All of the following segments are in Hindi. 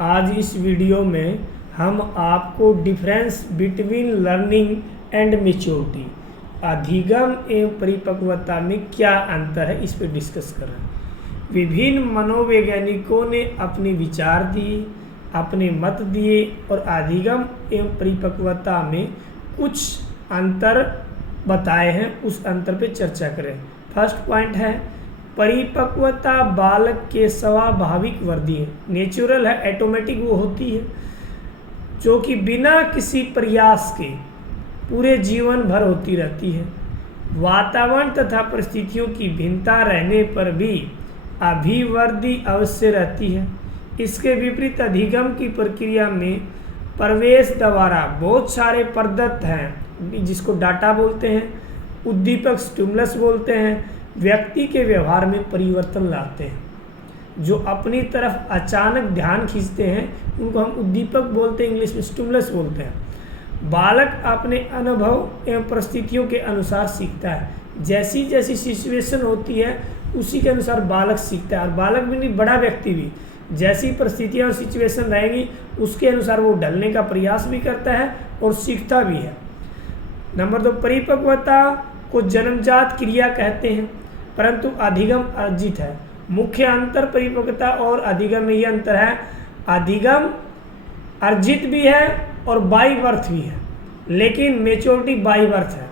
आज इस वीडियो में हम आपको difference between learning and maturity, अधिगम एवं परिपक्वता में क्या अंतर है, इस पर डिस्कस कर रहे हैं। विभिन्न मनोवैज्ञानिकों ने अपने विचार दिए, अपने मत दिए और अधिगम एवं परिपक्वता में कुछ अंतर बताए हैं। उस अंतर पे चर्चा करें। फर्स्ट पॉइंट है परिपक्वता बालक के स्वाभाविक वृद्धि है, नेचुरल है, ऑटोमेटिक वो होती है, जो कि बिना किसी प्रयास के पूरे जीवन भर होती रहती है। वातावरण तथा परिस्थितियों की भिन्नता रहने पर भी अभिवृद्धि अवश्य रहती है। इसके विपरीत अधिगम की प्रक्रिया में प्रवेश द्वारा बहुत सारे प्रदत्त हैं, जिसको डाटा बोलते हैं, उद्दीपक स्टिमुलस बोलते हैं, व्यक्ति के व्यवहार में परिवर्तन लाते हैं। जो अपनी तरफ अचानक ध्यान खींचते हैं उनको हम उद्दीपक बोलते हैं, इंग्लिश में स्टिमुलस बोलते हैं। बालक अपने अनुभव एवं परिस्थितियों के अनुसार सीखता है। जैसी जैसी सिचुएशन होती है उसी के अनुसार बालक सीखता है। और बालक भी नहीं, बड़ा व्यक्ति भी जैसी परिस्थितियाँ और सिचुएशन रहेंगी उसके अनुसार वो ढलने का प्रयास भी करता है और सीखता भी है। नंबर 2, परिपक्वता को जन्मजात क्रिया कहते हैं, परंतु अधिगम अर्जित है। मुख्य अंतर परिपक्वता और अधिगम में यह अंतर है, अधिगम अर्जित भी है और बाई बर्थ भी है, लेकिन मेच्योरिटी बाई बर्थ है।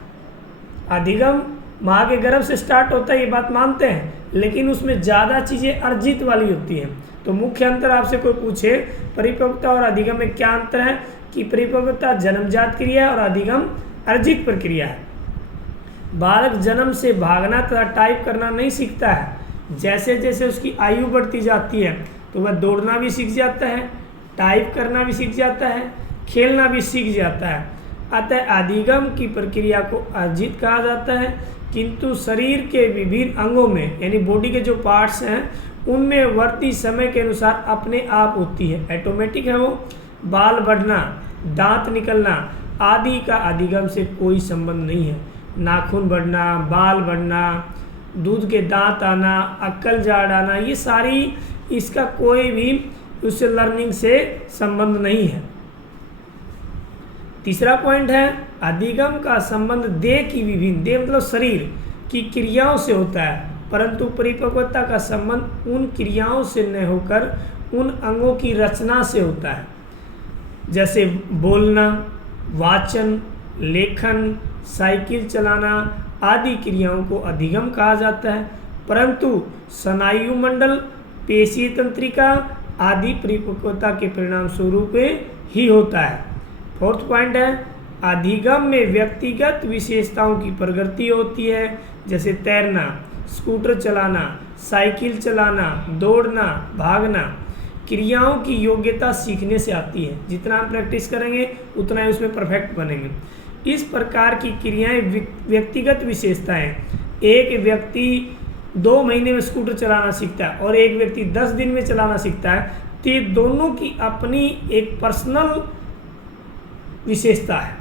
अधिगम माँ के गर्भ से स्टार्ट होता है, ये बात मानते हैं, लेकिन उसमें ज़्यादा चीज़ें अर्जित वाली होती हैं। तो मुख्य अंतर आपसे कोई पूछे परिपक्वता और अधिगम में क्या अंतर है, कि परिपक्वता जन्मजात क्रिया है और अधिगम अर्जित प्रक्रिया है। बालक जन्म से भागना तथा टाइप करना नहीं सीखता है। जैसे जैसे उसकी आयु बढ़ती जाती है तो वह दौड़ना भी सीख जाता है, टाइप करना भी सीख जाता है, खेलना भी सीख जाता है। अतः अधिगम की प्रक्रिया को अर्जित कहा जाता है, किंतु शरीर के विभिन्न अंगों में यानी बॉडी के जो पार्ट्स हैं उनमें वृद्धि समय के अनुसार अपने आप होती है, ऑटोमेटिक है वो। बाल बढ़ना, दांत निकलना आदि का अधिगम से कोई संबंध नहीं है। नाखून बढ़ना, बाल बढ़ना, दूध के दांत आना, अक्कल जाड़ आना, ये सारी इसका कोई भी उससे लर्निंग से संबंध नहीं है। तीसरा पॉइंट है अधिगम का संबंध देह की विभिन्न, देह मतलब शरीर की क्रियाओं से होता है, परंतु परिपक्वता का संबंध उन क्रियाओं से न होकर उन अंगों की रचना से होता है। जैसे बोलना, वाचन, लेखन, साइकिल चलाना आदि क्रियाओं को अधिगम कहा जाता है, परंतु स्नायु मंडल, पेशीय तंत्रिका आदि परिपक्वता के परिणाम स्वरूप ही होता है। फोर्थ पॉइंट है अधिगम में व्यक्तिगत विशेषताओं की प्रगति होती है, जैसे तैरना, स्कूटर चलाना, साइकिल चलाना, दौड़ना, भागना। क्रियाओं की योग्यता सीखने से आती है, जितना हम प्रैक्टिस करेंगे उतना ही उसमें परफेक्ट बनेंगे। इस प्रकार की क्रियाएं व्यक्तिगत विशेषताएं। एक व्यक्ति 2 महीने में स्कूटर चलाना सीखता है और एक व्यक्ति 10 दिन में चलाना सीखता है, तो ये दोनों की अपनी एक पर्सनल विशेषता है।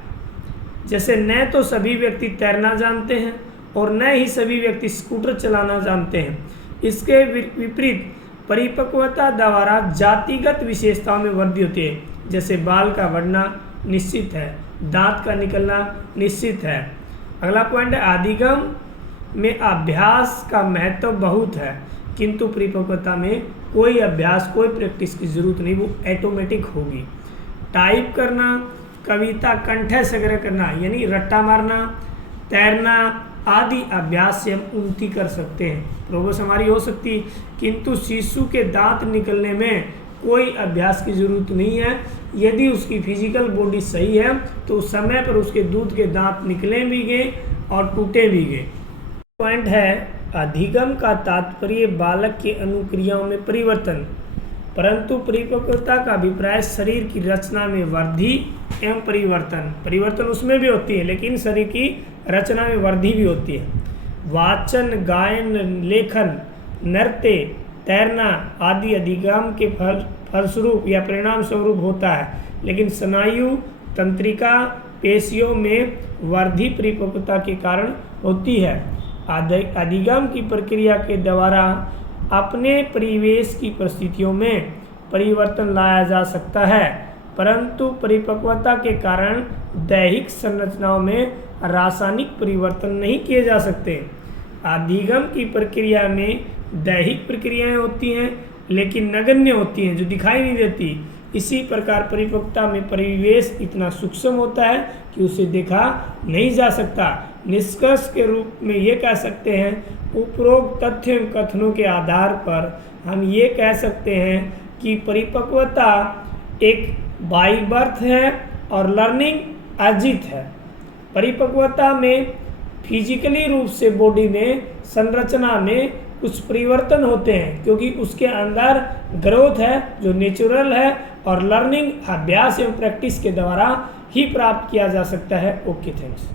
जैसे न तो सभी व्यक्ति तैरना जानते हैं और न ही सभी व्यक्ति स्कूटर चलाना जानते हैं। इसके विपरीत परिपक्वता द्वारा जातिगत विशेषताओं में वृद्धि होती है, जैसे बाल का बढ़ना निश्चित है, दांत का निकलना निश्चित है। अगला पॉइंट है अधिगम में अभ्यास का महत्व बहुत है, किंतु परिपक्वता में कोई अभ्यास, कोई प्रैक्टिस की जरूरत नहीं, वो ऑटोमेटिक होगी। टाइप करना, कविता कंठ संग्रह करना यानी रट्टा मारना, तैरना आदि अभ्यास से हम उन्नति कर सकते हैं, प्रोग्रेस हमारी हो सकती, किंतु शिशु के दांत निकलने में कोई अभ्यास की जरूरत नहीं है। यदि उसकी फिजिकल बॉडी सही है तो समय पर उसके दूध के दांत निकले भी गए और टूटे भी गए। पॉइंट है अधिगम का तात्पर्य बालक के अनुक्रियाओं में परिवर्तन, परंतु परिपक्वता का अभिप्राय शरीर की रचना में वृद्धि एवं परिवर्तन उसमें भी होती है, लेकिन शरीर की रचना में वृद्धि भी होती है। वाचन, गायन, लेखन, नृत्य, तैरना आदि अधिगम के फलस्वरूप या परिणाम स्वरूप होता है, लेकिन स्नायु, तंत्रिका, पेशियों में वृद्धि परिपक्वता के कारण होती है। अधिगम की प्रक्रिया के द्वारा अपने परिवेश की परिस्थितियों में परिवर्तन लाया जा सकता है, परंतु परिपक्वता के कारण दैहिक संरचनाओं में रासायनिक परिवर्तन नहीं किए जा सकते। अधिगम की प्रक्रिया में दैहिक प्रक्रियाएं होती हैं लेकिन नगण्य होती हैं, जो दिखाई नहीं देती। इसी प्रकार परिपक्वता में परिवेश इतना सूक्ष्म होता है कि उसे देखा नहीं जा सकता। निष्कर्ष के रूप में ये कह सकते हैं, उपरोक्त तथ्य एवं कथनों के आधार पर हम ये कह सकते हैं कि परिपक्वता एक बाई बर्थ है और लर्निंग अर्जित है। परिपक्वता में फिजिकली रूप से बॉडी में संरचना में कुछ परिवर्तन होते हैं, क्योंकि उसके अंदर ग्रोथ है जो नेचुरल है, और लर्निंग अभ्यास एवं प्रैक्टिस के द्वारा ही प्राप्त किया जा सकता है। Okay, thanks.